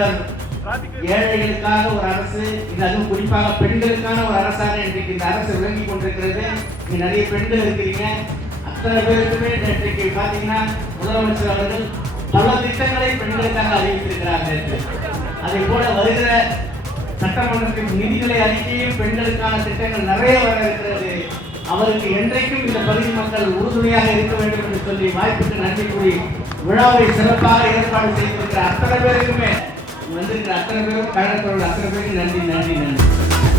தலைவர் ஏழைகளுக்காக ஒரு அரசு, இது அதுவும் குறிப்பாக பெண்களுக்கான ஒரு அரசாக இன்றைக்கு இந்த அரசு விளங்கி கொண்டிருக்கிறது. இங்க நிறைய பெண்கள் இருக்கிறீங்க. அத்தனை பேருக்குமே இன்றைக்கு பார்த்தீங்கன்னா முதலமைச்சர் அவர்கள் பல திட்டங்களை பெண்களுக்காக அறிவித்திருக்கிறார்கள். அதே போல வருகிற சட்டமன்றத்தின் நிதிநிலை அறிக்கையும் பெண்களுக்கான திட்டங்கள் நிறைய வர இருக்கிறது. அவருக்கு என்றைக்கும் இந்த பகுதி மக்கள் உறுதுணையாக இருக்க வேண்டும் என்று சொல்லி வாய்ப்புக்கு நன்றி கூறி விழாவை சிறப்பாக ஏற்பாடு செய்திருக்கிற அத்தனை பேருக்குமே வந்திருக்கிற அத்தனை பேரும் கழகத்தோடு அத்தனை பேருக்கு நன்றி நன்றி நன்றி.